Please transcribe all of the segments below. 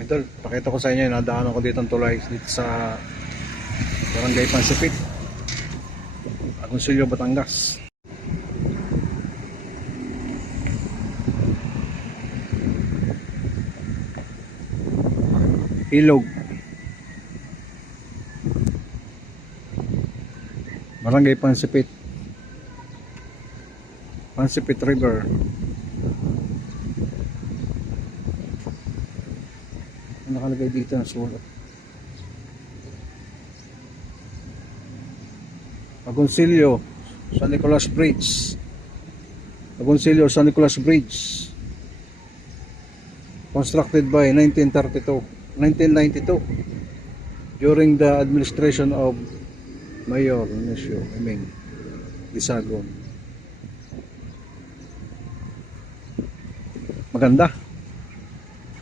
Idol, pakita ko sa inyo, nadaanan ko dito ang tulay dito sa Barangay Pansipit, Agoncillo, Batangas. Ilog, Barangay Pansipit, Pansipit River. Ang nakalagay dito ng sulat, Agoncillo, San Nicolas Bridge. Agoncillo, San Nicolas Bridge, constructed by 1992 during the administration of Mayor Nesio Eming Disagon. Maganda,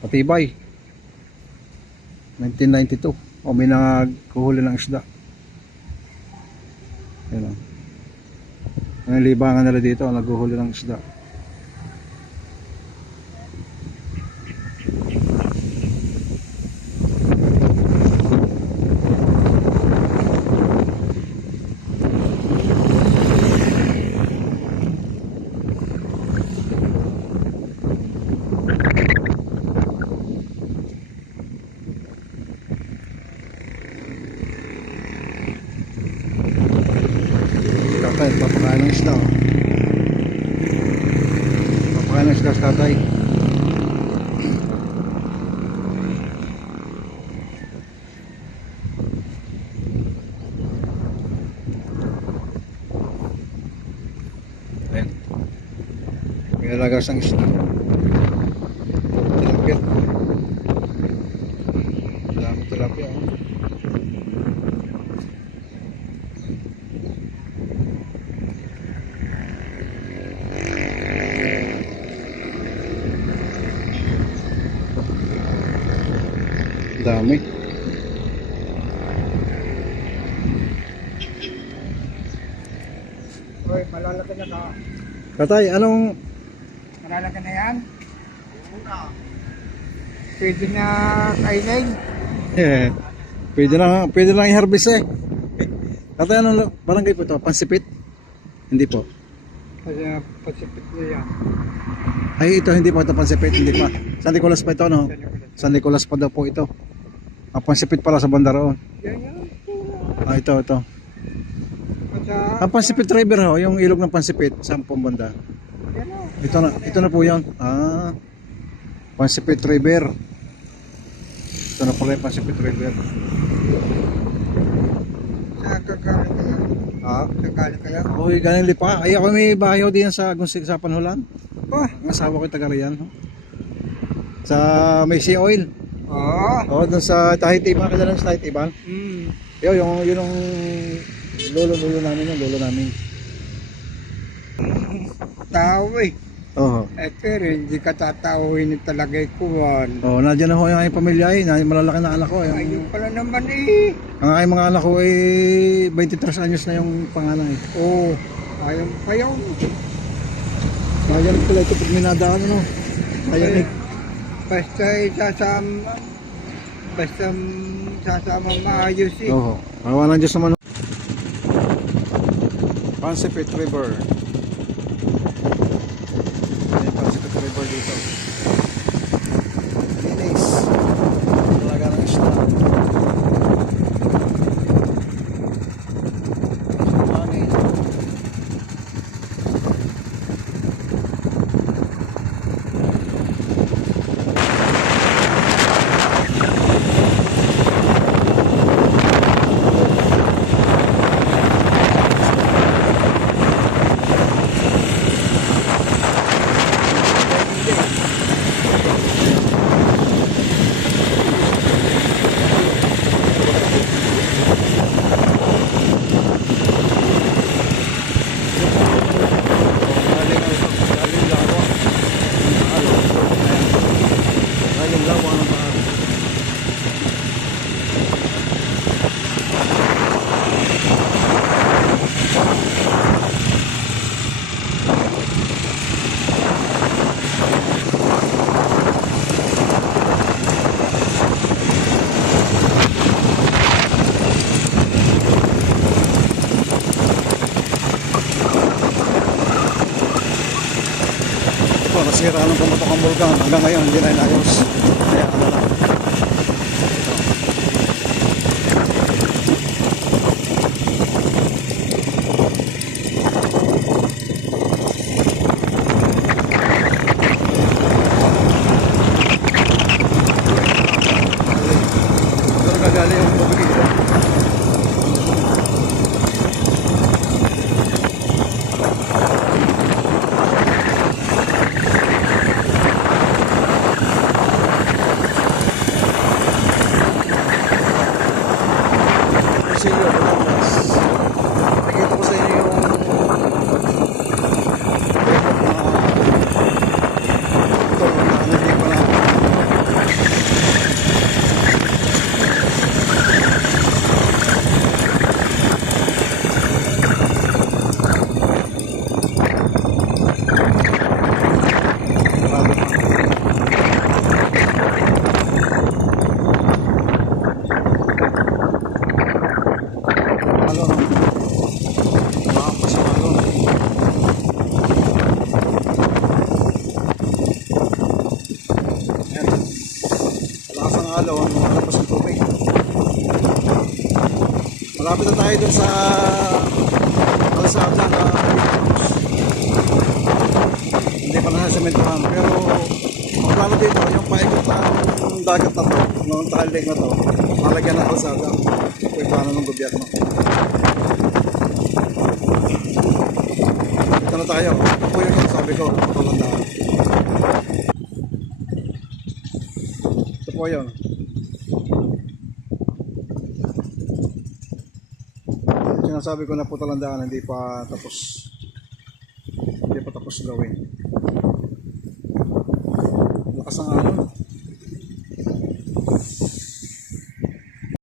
matibay. 1992. O may nagkuhuli ng isda. Yan o. Ang libangan nila dito, nagkuhuli ng isda. Tatay, papakain ng isda. Papakain ng isda sa tatay. Ayan. May alagas ng isda. Tilapia. Dami tilapia. Dami. Hoy, malalaki na ka. Tatay, anong Malalaki na yan? Pwede na kainin. pwede lang i-harvest eh. Tatay, anong barangay po ito? Pansipit? Hindi po. Kasi pasipit na yan. Ay, ito hindi po ito Pansipit, hindi pa. San Nicolas pa ito, no? San Nicolas pa daw po ito. Ang Pansipit pala sa banda roon. Yan yan. Ah, ito. At Ang Pansipit River ho, yung ilog ng Pansipit sa pong banda. yan o. Ito na po yun. Ah, Pansipit River. Ito na pala yung Pansipit River. Saan kagaling kaya? Ah, Kagaling kaya? uy, galing lipa. Ay, ako may bahayaw din sa Agoncillo sa Panhulan. Oh, Ang asawa ko yung taga riyan. Sa may sea oil. oh. Oo, dun sa Tahiti, mga kilala sa Tahiti ba? Yun yung lolo namin, yung lolo namin. Tao eh. Oo. Pero hindi ka tatawin talaga ikuwan. Oo, nandiyan na ho yung aking pamilya eh, malalaki na anak ko. Ayun pala naman eh. Ang aking mga anak ko ay 23 anyos na yung panganay. Oh, ayaw pa yun. Nandiyan pala ito pag minadaan, ano? Ayan eh. Basta sasama maayos eh. Oo. Awa ng Diyos naman. Pansipit River. Ayan, Pansipit River dito. Linis. Talaga ng isla. Hangin. nasira nung pumutok ang bulkan. Hanggang ngayon, hindi na inayos. Kaya ano lang. Ito nagagali yung tubig ito. Silyo, Batangas. Nakikita ko sa inyo yung ito na hindi ko na marami pa. Ano, makapas yung ano. Ayan. Malakas ang alaw, malakas ang tubig. Malapit na tayo dun sa kalsada na hindi pa na sementohan. Pero ang plano dito, yung paikot ng dagat na to, ng tahalig na to, malagyan ng kalsada. Ito yung plano ng gobyerno. Ito na tayo. Ito po yung sabi ko, patulandaan. Ito po yun. Sinasabi ko na po talandaan, hindi pa tapos. Hindi pa tapos gawin. Lakas ang